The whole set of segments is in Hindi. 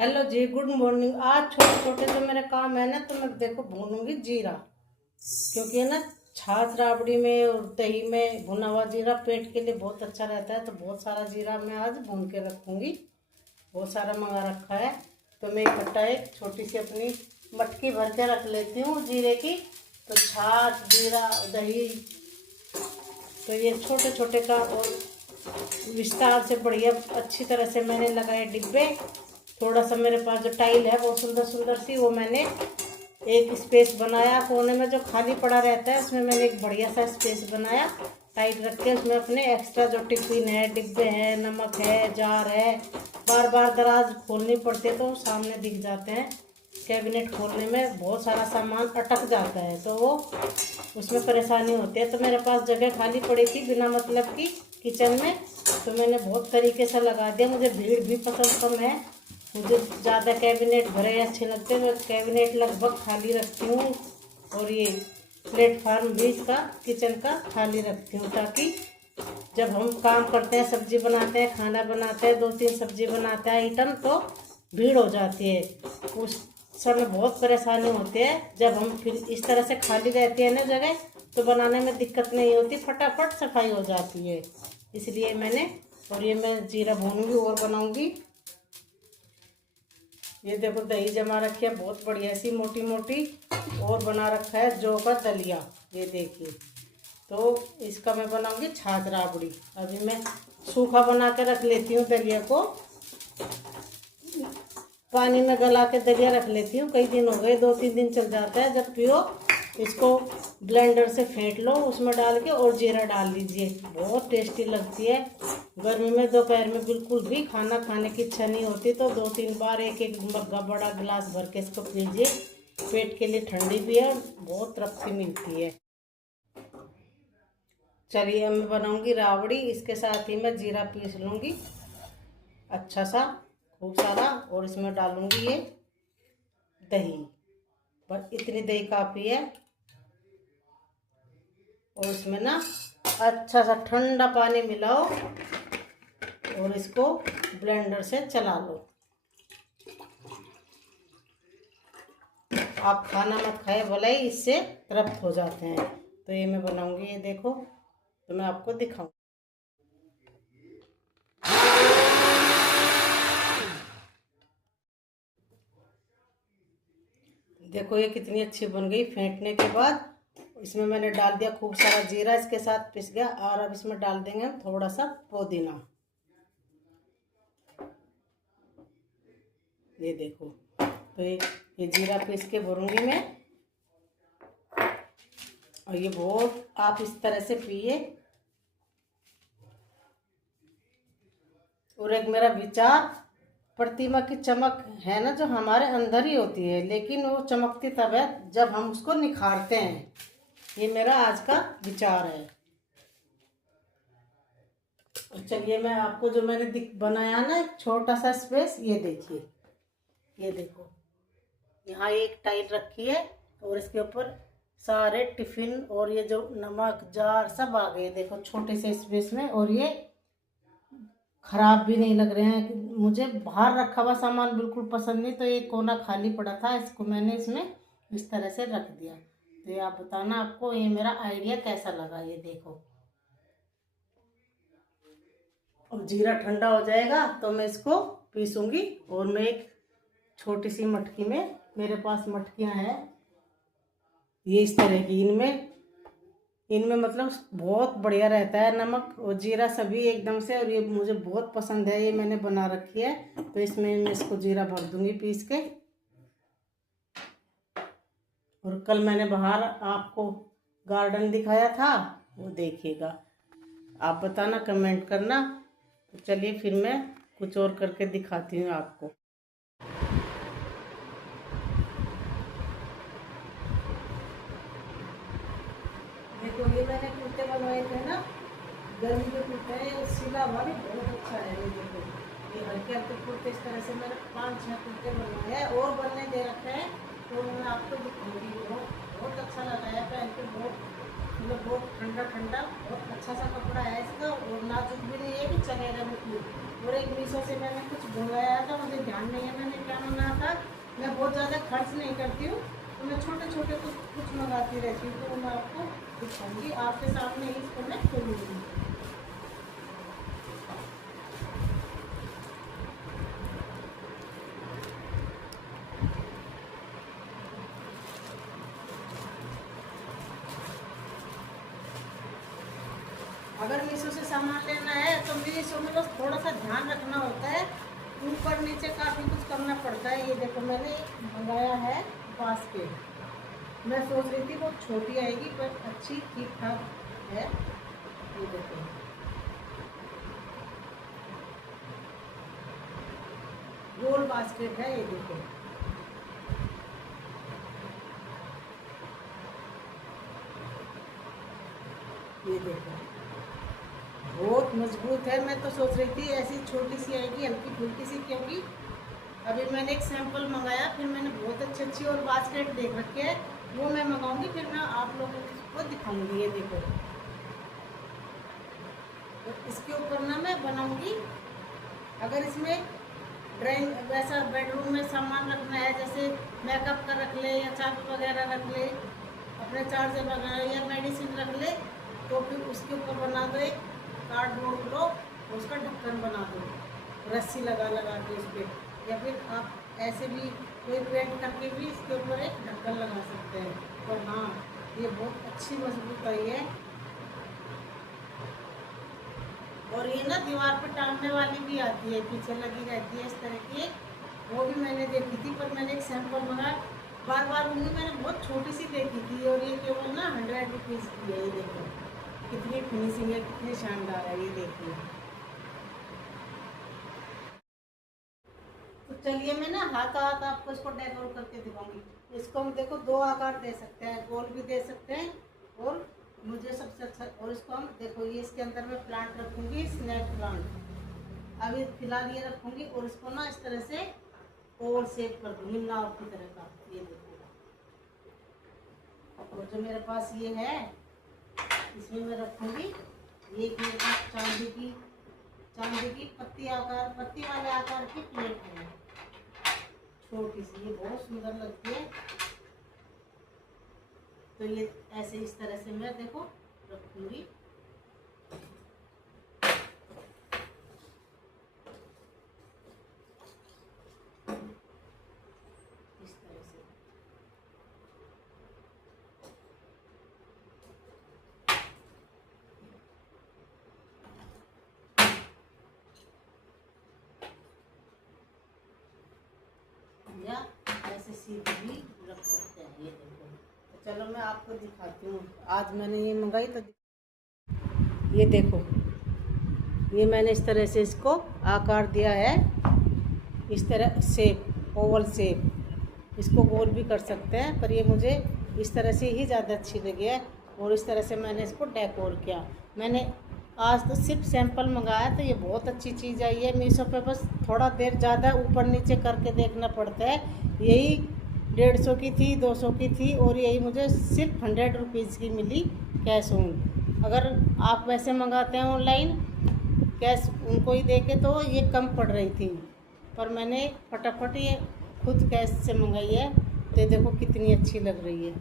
हेलो जी, गुड मॉर्निंग। आज छोटे छोटे जो मेरे काम है ना, तो मैं देखो भूनूंगी जीरा, क्योंकि है ना छाछ राबड़ी में और दही में भुना हुआ जीरा पेट के लिए बहुत अच्छा रहता है। तो बहुत सारा जीरा मैं आज भून के रखूंगी। बहुत सारा मंगा रखा है, तो मैं इकट्ठा एक छोटी सी अपनी मटकी भर के रख लेती हूँ जीरे की। तो छाछ, जीरा, दही, तो ये छोटे छोटे का और विस्तार से बढ़िया अच्छी तरह से मैंने लगाए डिब्बे। थोड़ा सा मेरे पास जो टाइल है वो सुंदर सुंदर सी, वो मैंने एक स्पेस बनाया कोने में जो खाली पड़ा रहता है, उसमें मैंने एक बढ़िया सा स्पेस बनाया टाइट रख के। उसमें अपने एक्स्ट्रा जो टिफिन है, डिब्बे हैं, नमक है, जार है, बार बार दराज खोलनी पड़ती है तो सामने दिख जाते हैं। कैबिनेट खोलने में बहुत सारा सामान अटक जाता है तो वो उसमें परेशानी होती है। तो मेरे पास जगह खाली पड़ी थी बिना मतलब की किचन में, तो मैंने बहुत तरीके से लगा दिया। मुझे भीड़ भी पसंद कम है, मुझे ज़्यादा कैबिनेट भरे अच्छे लगते हैं। मैं कैबिनेट लगभग खाली रखती हूँ, और ये प्लेटफार्म भी इसका किचन का खाली रखती हूँ, ताकि जब हम काम करते हैं, सब्जी बनाते हैं, खाना बनाते हैं, 2-3 सब्जी बनाते हैं आइटम, तो भीड़ हो जाती है। उस समय बहुत परेशानी होती है। जब हम फिर इस तरह से खाली रहती है ना जगह, तो बनाने में दिक्कत नहीं होती, फटाफट सफाई हो जाती है। इसलिए मैंने, और ये मैं जीरा भूनूंगी और बनाऊंगी। ये देखो दही जमा रखी है बहुत बढ़िया सी मोटी मोटी, और बना रखा है जौ का दलिया, ये देखिए। तो इसका मैं बनाऊंगी छाछ राबड़ी। अभी मैं सूखा बना के रख लेती हूँ दलिया को, पानी में गला के दलिया रख लेती हूँ। कई दिन हो गए, 2-3 दिन चल जाता है। जब पियो इसको ब्लेंडर से फेंट लो, उसमें डाल के और जीरा डाल लीजिए, बहुत टेस्टी लगती है। गर्मी में दोपहर में बिल्कुल भी खाना खाने की इच्छा नहीं होती, तो 2-3 बार एक एक मग्गा बड़ा गिलास भर के इसको पीजिए। पेट के लिए ठंडी भी है, बहुत तृप्ति मिलती है। चलिए मैं बनाऊंगी राबड़ी, इसके साथ ही मैं जीरा पीस लूँगी अच्छा सा खूब सारा, और इसमें डालूंगी ये दही। बस इतनी दही काफ़ी है। और इसमें ना अच्छा सा ठंडा पानी मिलाओ और इसको ब्लेंडर से चला लो। आप खाना मत खाए, भले ही इससे तृप्त हो जाते हैं। तो ये मैं बनाऊंगी, ये देखो, तो मैं आपको दिखाऊं। देखो ये कितनी अच्छी बन गई फेंटने के बाद। इसमें मैंने डाल दिया खूब सारा जीरा, इसके साथ पिस गया। और अब इसमें डाल देंगे हम थोड़ा सा पुदीना, ये देखो। तो ये जीरा पीस के भरूंगी मैं, और ये बहुत आप इस तरह से पिए। और एक मेरा विचार, प्रतिमा की चमक है ना जो हमारे अंदर ही होती है, लेकिन वो चमकती तब है जब हम उसको निखारते हैं। ये मेरा आज का विचार है। और चलिए मैं आपको जो मैंने बनाया ना एक छोटा सा स्पेस, ये देखिए, ये देखो, यहाँ एक टाइल रखी है और इसके ऊपर सारे टिफिन और ये जो नमक जार सब आ गए, देखो छोटे से स्पेस में। और ये खराब भी नहीं लग रहे हैं। मुझे बाहर रखा हुआ सामान बिल्कुल पसंद नहीं, तो ये कोना खाली पड़ा था, इसको मैंने इसमें इस तरह से रख दिया। तो ये आप बताना आपको ये मेरा आइडिया कैसा लगा, ये देखो। अब जीरा ठंडा हो जाएगा तो मैं इसको पीसूंगी, और मैं एक छोटी सी मटकी में, मेरे पास मटकियां हैं ये इस तरह की, इनमें इनमें मतलब बहुत बढ़िया रहता है नमक और जीरा सभी एकदम से। और ये मुझे बहुत पसंद है, ये मैंने बना रखी है। तो इसमें मैं इसको जीरा भर दूंगी पीस के। और कल मैंने बाहर आपको गार्डन दिखाया था, वो देखिएगा। आप बताना, कमेंट करना। तो चलिए फिर मैं कुछ और करके दिखाती हूँ आपको। देखो ये मैंने कुर्ते बनवाए थे ना, गर्मी के कुर्ते हैं, ये सिला हुआ भी बहुत अच्छा है। ये देखो, ये हल्के हल्के कुर्ते, इस तरह से मैंने 5-6 कुर्ते बनवाए हैं और बनने दे रखे हैं। तो मैं आपको दिखाऊंगी। बहुत अच्छा लगा है पहन के, बहुत मतलब बहुत ठंडा ठंडा, बहुत अच्छा सा कपड़ा है इसका, और नाजुक भी नहीं है कि चलेगा बिल्कुल। और एक मीशो से मैंने कुछ मंगाया था, मुझे ध्यान नहीं है मैंने क्या मंगाया था। मैं बहुत ज़्यादा खर्च नहीं करती हूँ, तो मैं छोटे छोटे कुछ मंगाती रहती हूँ, तो मैं आपको दिखाऊंगी। आपके सामने ही इसको मैं खोलूँगी। अगर मीशो से सामान लेना है तो मीशो में बस थोड़ा सा ध्यान रखना होता है, ऊपर नीचे काफ़ी कुछ करना पड़ता है। ये देखो मैंने मंगाया है बास्केट। मैं सोच रही थी वो छोटी आएगी, पर अच्छी ठीक ठाक है। ये देखो गोल बास्केट है, ये देखो। ये देखो बहुत मजबूत है। मैं तो सोच रही थी ऐसी छोटी सी आएगी, हल्की फुल्की सी, क्योंकि अभी मैंने एक सैंपल मंगाया, फिर मैंने बहुत अच्छी और बास्केट देख रखी है, वो मैं मंगाऊंगी, फिर मैं आप लोगों को दिखाऊंगी। ये देखो, तो इसके ऊपर ना मैं बनाऊंगी, अगर इसमें ड्राइंग वैसा बेडरूम में सामान रखना है, जैसे मेकअप का रख ले या चाबी वगैरह रख ले, अपने चार्जर वगैरह या मेडिसिन रख ले, तो फिर उसके ऊपर बना दो एक कार्डबोर्ड लो, उसका ढक्कन बना दो रस्सी लगा के उस पर, या फिर आप ऐसे भी कोई पेंट करके भी इसके ऊपर एक ढक्कन लगा सकते हैं। और हाँ, ये बहुत अच्छी मजबूत आई है। और ये ना दीवार पर टांगने वाली भी आती है, पीछे लगी रहती है इस तरह की, वो भी मैंने देखी थी, पर मैंने एक सैंपल मंगाया। बार बार उन्हें मैंने बहुत छोटी सी देखी थी, और ये केवल ना 100 रुपीज़ की है। ये देखो कितनी फिनिशिंग है, कितनी शानदार है, ये देखिए। तो चलिए मैं ना हाथ आपको इसको डेकोर करके दिखाऊंगी। इसको हम देखो दो आकार दे सकते हैं, गोल भी दे सकते हैं, और मुझे सबसे अच्छा, और इसको हम देखो ये इसके अंदर में प्लांट रखूंगी, स्नैक प्लांट अभी फिलहाल ये रखूंगी, और इसको ना इस तरह से ओवल शेप कर दूंगी, नाव की तरह का। ये देखो, और जो मेरे पास ये है, इसमें मैं रखूंगी ये मेरे पास चांदी की पत्ती वाले आकार की प्लेट है, छोटी सी, ये बहुत सुंदर लगती है। तो ये ऐसे इस तरह से मैं देखो रखूंगी। इस तरह से या ऐसे सीधे भी रख सकते हैं। ये देखो, तो चलो मैं आपको दिखाती हूँ। आज मैंने ये मंगाई, तो ये देखो, ये मैंने इस तरह से इसको आकार दिया है, इस तरह शेप, ओवल शेप। इसको गोल भी कर सकते हैं, पर ये मुझे इस तरह से ही ज़्यादा अच्छी लगी है, और इस तरह से मैंने इसको डेकोर किया। मैंने आज तो सिर्फ सैंपल मंगाया, तो ये बहुत अच्छी चीज़ आई है मीशो पे। बस थोड़ा देर ज़्यादा ऊपर नीचे करके देखना पड़ता है। यही 150 की थी, 200 की थी, और यही मुझे सिर्फ 100 रुपीज़ की मिली कैश ऑन। अगर आप वैसे मंगाते हैं ऑनलाइन कैश उनको ही देके, तो ये कम पड़ रही थी, पर मैंने फटाफट ये खुद कैश से मंगाई है। तो देखो कितनी अच्छी लग रही है,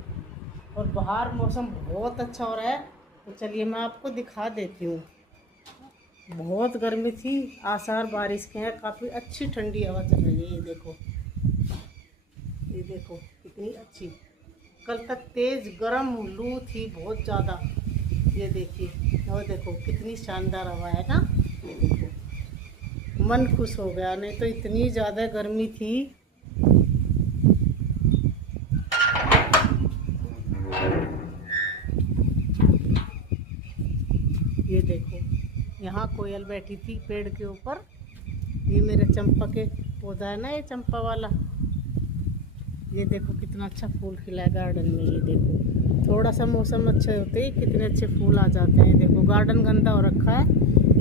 और बाहर मौसम बहुत अच्छा हो रहा है। तो चलिए मैं आपको दिखा देती हूँ। बहुत गर्मी थी, आसार बारिश के हैं, काफ़ी अच्छी ठंडी हवा चल रही है। ये देखो कितनी अच्छी। कल तक तेज़ गरम लू थी बहुत ज़्यादा, ये देखिए, और देखो कितनी शानदार हवा है ना। ये देखो मन खुश हो गया, नहीं तो इतनी ज़्यादा गर्मी थी। ये देखो यहाँ कोयल बैठी थी पेड़ के ऊपर। ये मेरे चंपा के पौधा है ना, ये चंपा वाला। ये देखो कितना अच्छा फूल खिला है गार्डन में। ये देखो थोड़ा सा मौसम अच्छे होते ही कितने अच्छे फूल आ जाते हैं। देखो गार्डन गंदा हो रखा है,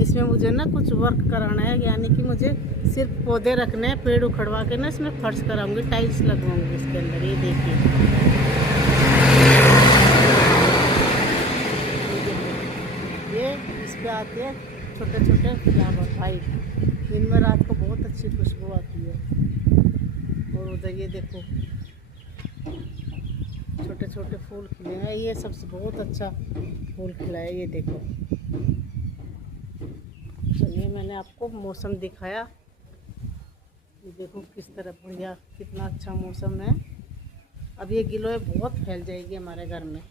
इसमें मुझे ना कुछ वर्क कराना है, यानी कि मुझे सिर्फ पौधे रखने हैं। पेड़ उखड़वा के ना इसमें फर्श कराऊंगी, टाइल्स लगवाऊंगी इसके अंदर। ये देखिए, ये इस पे आते हैं छोटे छोटे फ्लावर वाइट, इनमें रात को बहुत अच्छी खुशबू आती है। और उधर ये देखो छोटे छोटे फूल खिले हैं, ये सबसे बहुत अच्छा फूल खिला है, ये देखो। चलिए मैंने आपको मौसम दिखाया, ये देखो किस तरह बढ़िया, कितना अच्छा मौसम है। अब ये गिलोय बहुत फैल जाएगी हमारे घर में।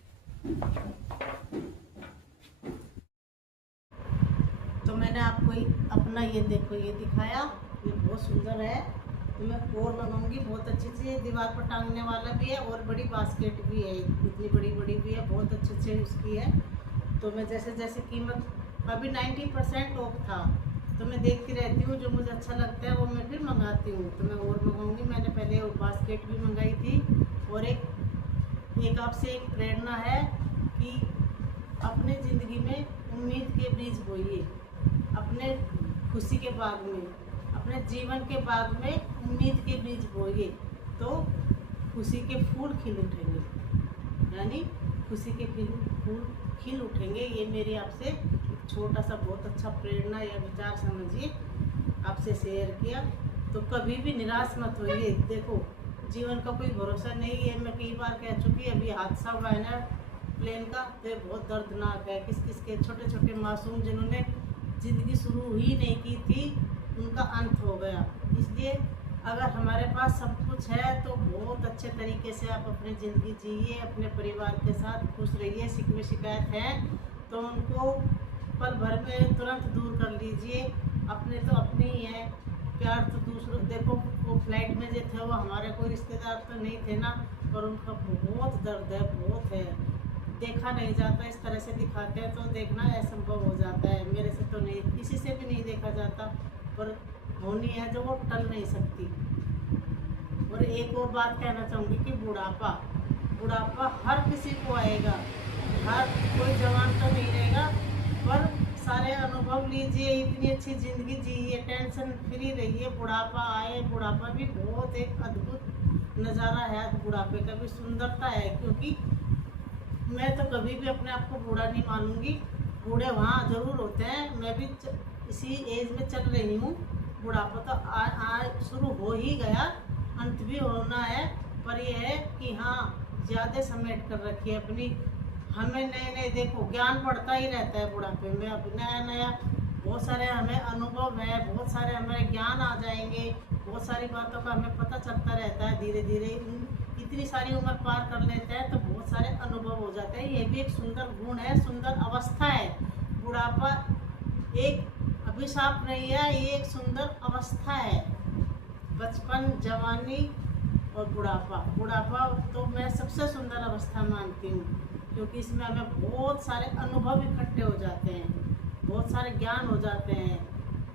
तो मैंने आपको अपना ये देखो ये दिखाया, ये बहुत सुंदर है। तो मैं और लगाऊंगी, बहुत अच्छी चीज़, दीवार पर टांगने वाला भी है और बड़ी बास्केट भी है, इतनी बड़ी बड़ी भी है, बहुत अच्छे उसकी है। तो मैं जैसे जैसे कीमत अभी 90% ऑफ था, तो मैं देखती रहती हूँ, जो मुझे अच्छा लगता है वो मैं फिर मंगाती हूँ। तो मैं और मंगाऊंगी। मैंने पहले वो बास्केट भी मंगाई थी। और एक आपसे एक प्रेरणा है कि अपने ज़िंदगी में उम्मीद के बीज बोइए, अपने खुशी के बाग में, अपने जीवन के बाग में उम्मीद के बीज बोइए, तो खुशी के फूल खिल उठेंगे, यानी खुशी के फूल खिल उठेंगे। ये मेरी आपसे एक छोटा सा बहुत अच्छा प्रेरणा या विचार समझिए, आपसे शेयर किया। तो कभी भी निराश मत होइए। देखो जीवन का कोई भरोसा नहीं है, मैं कई बार कह चुकी। अभी हादसा हुआ है ना प्लेन का, तो बहुत दर्दनाक है। किस किस के छोटे छोटे मासूम जिन्होंने ज़िंदगी शुरू ही नहीं की थी, उनका अंत हो गया। इसलिए अगर हमारे पास सब कुछ है तो बहुत अच्छे तरीके से आप अपनी ज़िंदगी जिए, अपने परिवार के साथ खुश रहिए। शिकवे शिकायत हैं तो उनको पल भर में तुरंत दूर कर लीजिए। अपने तो अपने ही हैं, प्यार तो दूसरों। देखो वो फ्लाइट में जो थे वो हमारे कोई रिश्तेदार तो नहीं थे ना, पर उनका बहुत दर्द है, बहुत है, देखा नहीं जाता। इस तरह से दिखाते हैं तो देखना असंभव हो जाता है। मेरे से तो नहीं, किसी से भी नहीं देखा जाता, पर होनी है जो वो टल नहीं सकती। और एक और बात कहना चाहूँगी कि बुढ़ापा हर किसी को आएगा, हर कोई जवान तो नहीं रहेगा, पर सारे अनुभव लीजिए, इतनी अच्छी ज़िंदगी जिए, टेंशन फ्री रहिए। बुढ़ापा आए, बुढ़ापा भी बहुत एक अद्भुत नज़ारा है, बुढ़ापे का भी सुंदरता है। क्योंकि मैं तो कभी भी अपने आप को बूढ़ा नहीं मानूंगी। बूढ़े वहाँ ज़रूर होते हैं, मैं भी इसी एज में चल रही हूँ। बुढ़ापा तो आज शुरू हो ही गया, अंत भी होना है। पर यह है कि हाँ, ज़्यादा समेट कर रखिए अपनी। हमें नए नए देखो ज्ञान बढ़ता ही रहता है बुढ़ापे में। अब नया नया बहुत सारे हमें अनुभव है, बहुत सारे हमें ज्ञान आ जाएंगे, बहुत सारी बातों का हमें पता चलता रहता है। धीरे धीरे इतनी सारी उम्र पार कर लेते हैं तो बहुत सारे अनुभव हो जाते हैं। ये भी एक सुंदर गुण है, सुंदर अवस्था है। बुढ़ापा एक अभिशाप नहीं है, ये एक सुंदर अवस्था है। बचपन, जवानी और बुढ़ापा तो मैं सबसे सुंदर अवस्था मानती हूँ, क्योंकि इसमें हमें बहुत सारे अनुभव इकट्ठे हो जाते हैं, बहुत सारे ज्ञान हो जाते हैं,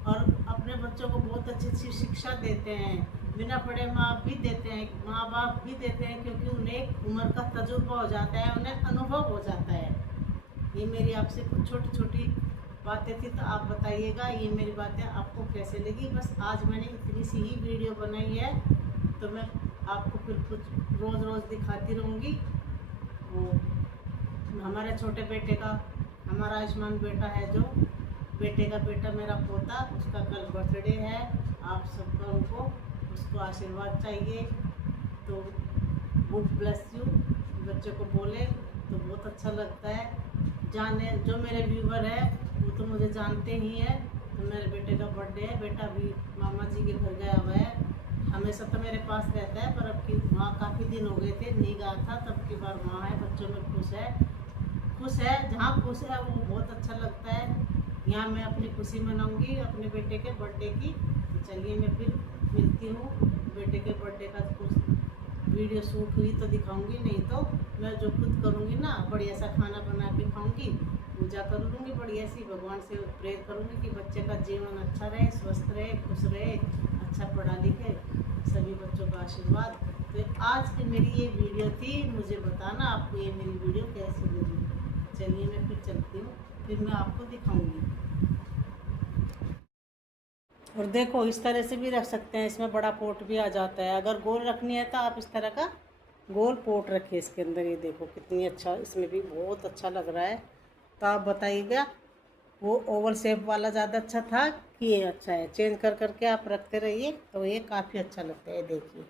और अपने बच्चों को बहुत अच्छी अच्छी शिक्षा देते हैं। बिना पढ़े माँ बाप भी देते हैं, क्योंकि उन्हें एक उम्र का तजुर्बा हो जाता है, उन्हें अनुभव हो जाता है। ये मेरी आपसे कुछ छोटी छोटी बातें थी, तो आप बताइएगा ये मेरी बातें आपको कैसे लगी। बस आज मैंने इतनी सी ही वीडियो बनाई है, तो मैं आपको फिर कुछ रोज़ रोज़ दिखाती रहूँगी। वो हमारे छोटे बेटे का, हमारा आयुष्मान बेटा है, जो बेटे का बेटा मेरा पोता, उसका कल बर्थडे है। आप सबका उसको आशीर्वाद चाहिए, तो गुड ब्लेस यू बच्चों को बोले तो बहुत अच्छा लगता है। जाने जो मेरे व्यूवर है वो तो मुझे जानते ही है। तो मेरे बेटे का बर्थडे है, बेटा भी मामा जी के घर गया हुआ है। हमेशा तो मेरे पास रहता है, पर अब की वहाँ काफ़ी दिन हो गए थे, नहीं गया था, तब की बार वहाँ है। बच्चों में खुश है, जहाँ खुश है वो बहुत अच्छा लगता है। यहाँ मैं अपनी खुशी मनाऊंगी अपने बेटे के बर्थडे की। तो चलिए मैं फिर मिलती हूँ। बेटे के बर्थडे का कुछ वीडियो शूट हुई तो दिखाऊंगी, नहीं तो मैं जो खुद करूँगी ना, बढ़िया सा खाना बना के खाऊंगी, पूजा कर लूँगी बढ़िया सी, भगवान से प्रेयर करूँगी कि बच्चे का जीवन अच्छा रहे, स्वस्थ रहे, खुश रहे, अच्छा पढ़ा लिखे, सभी बच्चों का आशीर्वाद। तो आज की मेरी ये वीडियो थी, मुझे बताना आपको ये मेरी वीडियो कैसी लगी। चलिए मैं फिर चलती हूँ, फिर मैं आपको दिखाऊंगी। और देखो इस तरह से भी रख सकते हैं, इसमें बड़ा पोट भी आ जाता है। अगर गोल रखनी है तो आप इस तरह का गोल पोट रखिए इसके अंदर। ये देखो कितनी अच्छा, इसमें भी बहुत अच्छा लग रहा है। तो आप बताइएगा वो ओवल शेप वाला ज़्यादा अच्छा था कि ये अच्छा है। चेंज कर करके आप रखते रहिए तो ये काफ़ी अच्छा लगता है। देखिए